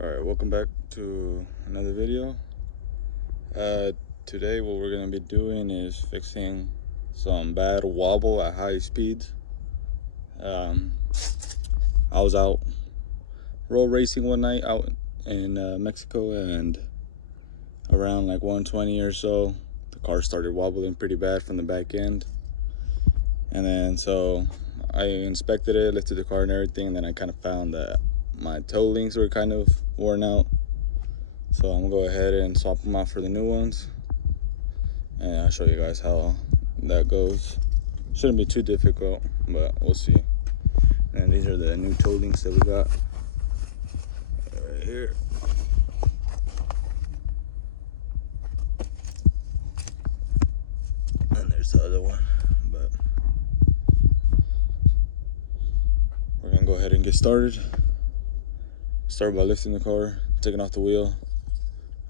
Alright, welcome back to another video. Today what we're going to be doing is fixing some bad wobble at high speeds. I was out road racing one night out in Mexico, and around like 120 or so, the car started wobbling pretty bad from the back end. And then so I inspected it, lifted the car and everything, and then I kind of found that my toe links were kind of worn out. So I'm gonna go ahead and swap them out for the new ones, and I'll show you guys how that goes. Shouldn't be too difficult, but we'll see. And these are the new toe links that we got right here. And there's the other one, but we're gonna go ahead and get started. Start by lifting the car, taking off the wheel,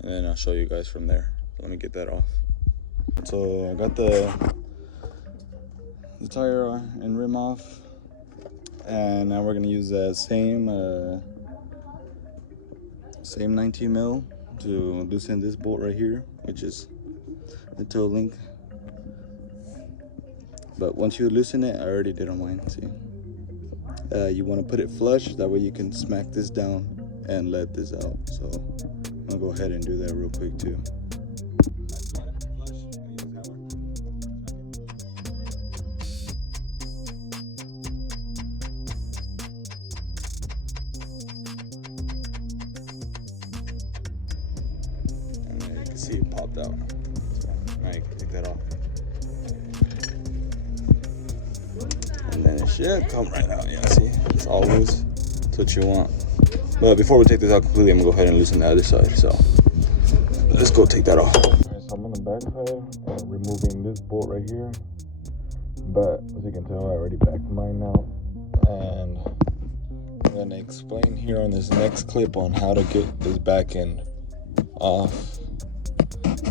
and then I'll show you guys from there. Let me get that off. So I got the tire and rim off, and now we're gonna use that same 19 mil to loosen this bolt right here, which is the toe link. But once you loosen it, I already did on mine, see? You want to put it flush, that way you can smack this down and let this out. So I'm gonna go ahead and do that real quick too. And then you can see it popped out. So now you can take that off. And then it should come right out. Yeah, see? It's all loose. That's what you want. But before we take this out completely, I'm gonna go ahead and loosen the other side. So let's go take that off. Alright, so I'm on the back side, removing this bolt right here. But as you can tell, I already backed mine now. And I'm gonna explain here on this next clip on how to get this back end off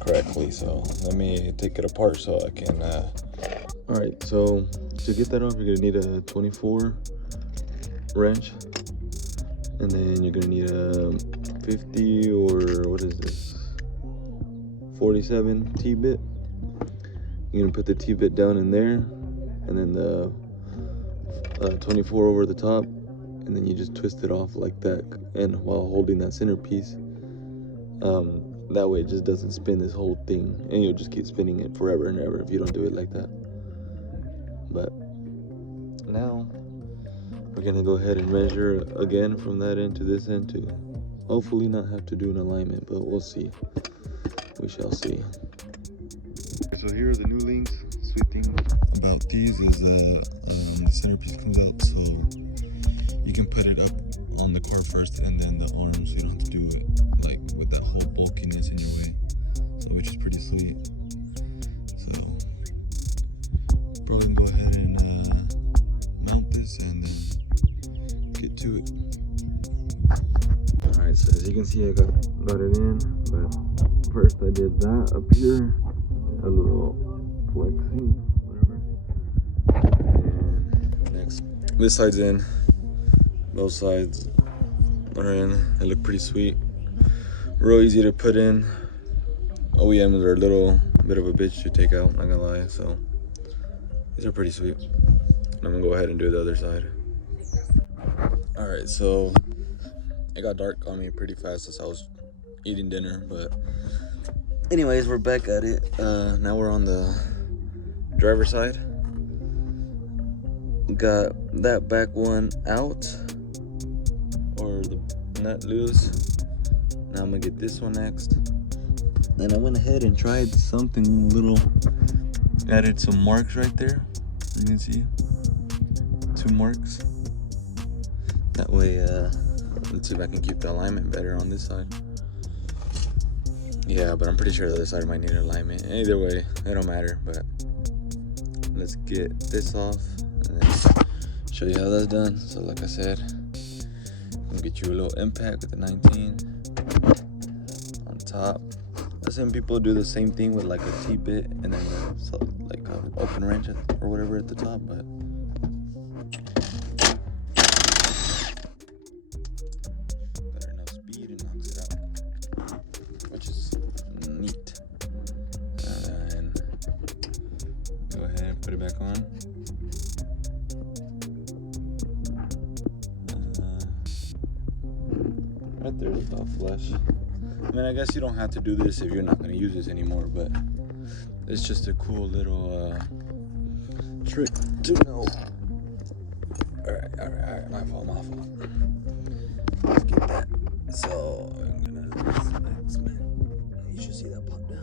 correctly. So let me take it apart so I can Alright, so to get that off, you're gonna need a 24 wrench, and then you're gonna need a 50 or what is this, 47 T-bit. You're gonna put the T-bit down in there, and then the 24 over the top, and then you just twist it off like that, and while holding that centerpiece. That way it just doesn't spin this whole thing, and you'll just keep spinning it forever and ever if you don't do it like that. But now we're gonna go ahead and measure again from that end to this end to hopefully not have to do an alignment, but we'll see. We shall see. So here are the new links. Sweet thing about these is the centerpiece comes out, so you can put it up on the car first and then the arms, so you don't have to do it like with that whole bulkiness in your way, so which is pretty sweet. So we're gonna go ahead and mount this and then get to it. Alright, so as you can see, I got it in, but first I did that up here, a little flexing, whatever. And next, this side's in, both sides are in. They look pretty sweet, real easy to put in. OEMs are a little bit of a bitch to take out, not gonna lie, so these are pretty sweet. And I'm gonna go ahead and do the other side. Alright, so it got dark on me pretty fast as I was eating dinner, but anyways, we're back at it. Now we're on the driver's side. Got that back one out, or the nut loose. Now I'm gonna get this one next. Then I went ahead and tried something little, added some marks right there. You can see 2 marks. That way, let's see if I can keep the alignment better on this side. Yeah, but I'm pretty sure the other side might need alignment. Either way, it don't matter, but let's get this off and then show you how that's done. So like I said, I'm gonna get you a little impact with the 19 on top. I've seen people do the same thing with like a T-bit and then like an open wrench or whatever at the top, but better enough speed. Right there's about flush. I mean, I guess you don't have to do this if you're not going to use this anymore, but it's just a cool little trick to know. Alright, my fault. Let's get that. So, I'm gonna smack. You should see that pop down.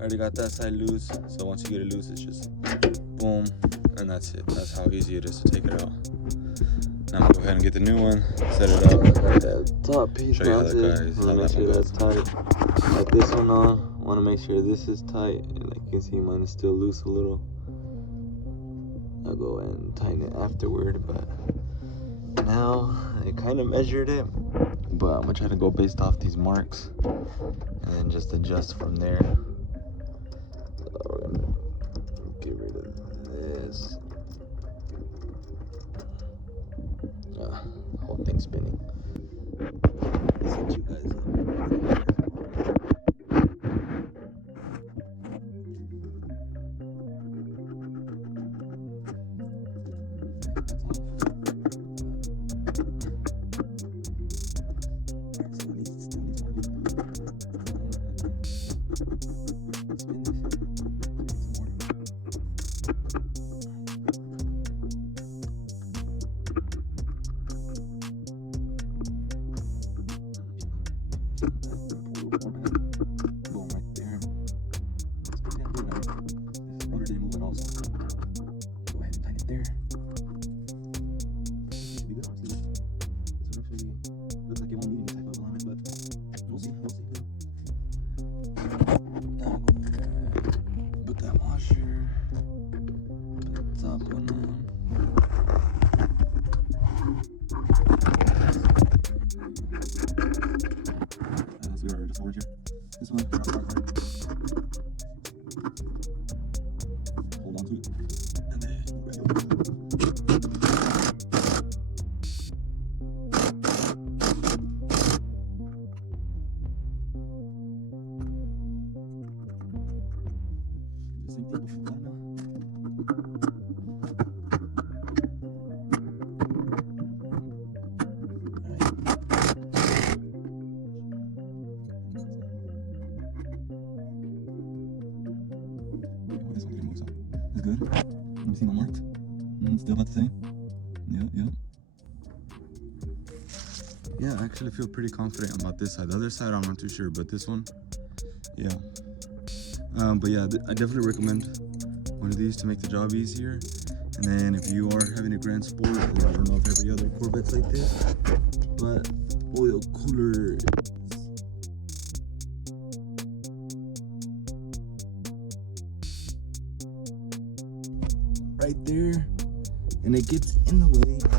Already got that side loose, so once you get it loose, it's just boom, and that's it. That's how easy it is to take it out. Now I'm gonna go ahead and get the new one, set it up. That top piece mounted. I wanna make sure that's tight. Got this one on. Wanna make sure this is tight. And like you can see, mine is still loose a little. I'll go and tighten it afterward, but now I kind of measured it, but I'm gonna try to go based off these marks and then just adjust from there. We're gonna get rid of this. Whole thing spinning. Set you guys up. Boom, right there. This rotor didn't move at all, so go ahead and tighten it there. Should be good, honestly. This one actually looks like it won't need any type of alignment, but we'll see. Now go ahead, put that washer, put the top one on. Just over here. This one, hold on to it, and then right over. The same thing before now. Good. Let me see my marks. Still about the same. Yep. Yeah, I actually feel pretty confident about this side. The other side, I'm not too sure, but this one, yeah. But yeah, I definitely recommend one of these to make the job easier. And then if you are having a Grand Sport, I don't know if every other Corvette's like this, but oil cooler. Right there, and it gets in the way of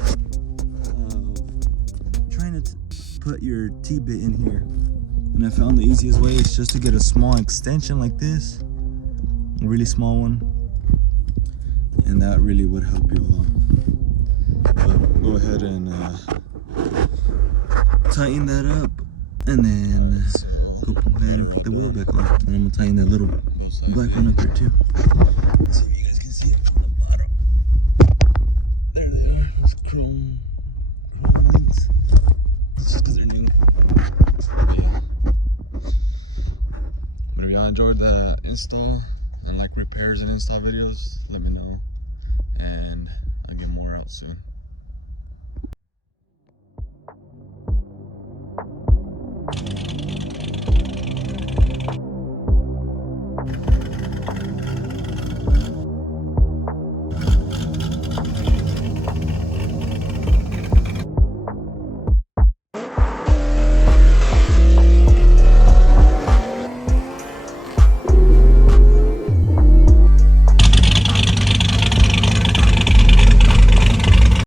trying to put your T-bit in here. And I found the easiest way is just to get a small extension like this, a really small one, and that really would help you a lot. But go ahead and tighten that up, and then go ahead and put the wheel back on. And I'm gonna tighten that little black one up there too. Let's see if you guys can see it. There they are, those chrome links. It's just because they're new. But if y'all enjoyed the install and like repairs and install videos, let me know. And I'll get more out soon.